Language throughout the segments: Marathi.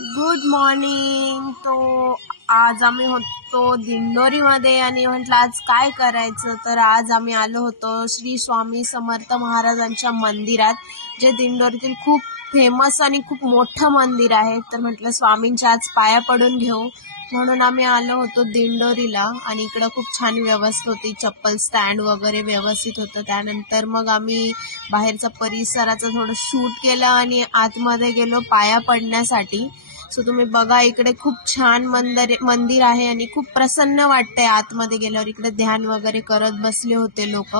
गुड मॉर्निंग तो आज आम्ही होतो दिंडोरीमध्ये आणि म्हटलं आज काय करायचं? तर आज आम्ही आलो होतो श्री स्वामी समर्थ महाराजांच्या मंदिरात जे दिंडोरीतील खूप फेमस आणि खूप मोठं मंदिर आहे. तर म्हटलं स्वामींच्या आज पाया पडून घेऊ. म्हणून आम्ही आलो होतो दिंडोरीला आणि इकडं खूप छान व्यवस्था होती. चप्पल स्टँड वगैरे व्यवस्थित होतं. त्यानंतर मग आम्ही बाहेरचा परिसराचं थोडं शूट केलं आणि आतमध्ये गेलो पाया पडण्यासाठी. सो तुम्ही बघा इकडे खूप छान मंदिर मंदिर आहे आणि खूप प्रसन्न वाटतंय आतमध्ये गेल्यावर. इकडे ध्यान वगैरे करत बसले होते लोक.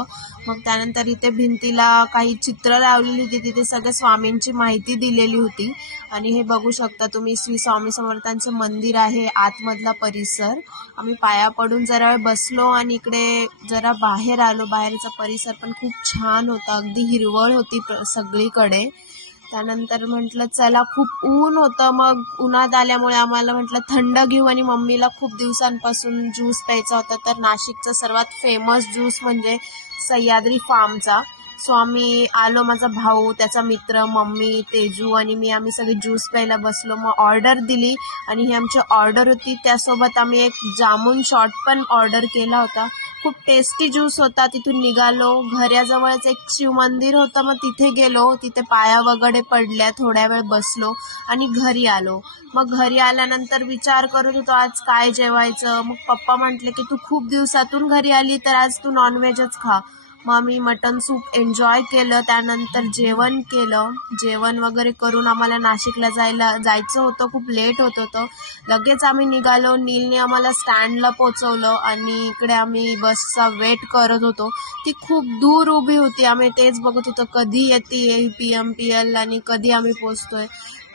मग त्यानंतर इथे भिंतीला काही चित्र लावलेली होती. तिथे सगळ्या स्वामींची माहिती दिलेली होती. आणि हे बघू शकता तुम्ही श्री स्वामी समर्थांचं मंदिर आहे आतमधला परिसर. आम्ही पाया पडून जरा वेळ बसलो आणि इकडे जरा बाहेर आलो. बाहेरचा परिसर पण खूप छान होता. अगदी हिरवळ होती सगळीकडे. त्यानंतर म्हटलं चला खूप ऊन होतं. मग उन्हात आल्यामुळे आम्हाला म्हटलं थंड घेऊ. आणि मम्मीला खूप दिवसांपासून ज्यूस प्यायचा होता. तर नाशिकचा सर्वात फेमस ज्यूस म्हणजे सह्याद्री फार्मचा. सो आम्ही आलो माझा भाऊ त्याचा मित्र मम्मी तेजू आणि मी आम्ही सगळे ज्यूस प्यायला बसलो. मग ऑर्डर दिली आणि ही आमची ऑर्डर होती. त्यासोबत आम्ही एक जामून शॉट पण ऑर्डर केला होता. खूप टेस्टी ज्यूस होता. तिथून निघालो. घराजवळच एक शिवमंदिर होतं. मग तिथे गेलो. तिथे पाया वगैरे पडल्या. थोड्या वेळ बसलो आणि घरी आलो. मग घरी आल्यानंतर विचार करत होतो आज काय जेवायचं? मग पप्पा म्हटले की तू खूप दिवसातून घरी आली तर आज तू नॉनव्हेजच खा. मग आम्ही मटन सूप एन्जॉय केलं त्यानंतर जेवण केलं. जेवण वगैरे करून आम्हाला नाशिकला जायला जायचं होतं खूप लेट होत होतं. लगेच आम्ही निघालो नीलने आम्हाला स्टँडला पोचवलं आणि इकडे आम्ही बसचा वेट करत होतो. ती खूप दूर उभी होती. आम्ही तेच बघत होतो कधी येते पी एम पी एल आणि कधी आम्ही पोचतोय.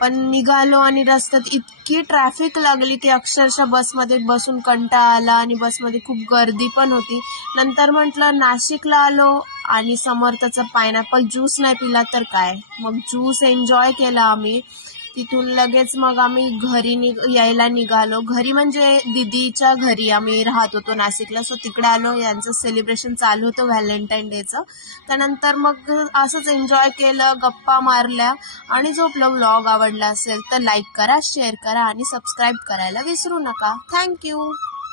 पण निघालो आणि रस्त्यात इतकी ट्रॅफिक लागली की अक्षरशः बसमध्ये बसून कंटाळा आला आणि बसमध्ये खूप गर्दी पण होती. नंतर म्हटलं नाशिकला आलो आणि समर्थाचा पायनॅपल ज्यूस नाही पिला तर काय? मग ज्यूस एन्जॉय केला आम्ही. तिथून लगेच मग आम्ही घरी नि यायला निघालो. घरी म्हणजे दिदीच्या घरी आम्ही राहत होतो नाशिकला. सो तिकडे आलो. यांचं सेलिब्रेशन चालू होतं व्हॅलेंटाईन डेचं त्यानंतर मग असंच एन्जॉय केलं गप्पा मारल्या. आणि जो आपला व्लॉग आवडला असेल तर लाईक करा शेअर करा आणि सबस्क्राईब करायला विसरू नका. थँक्यू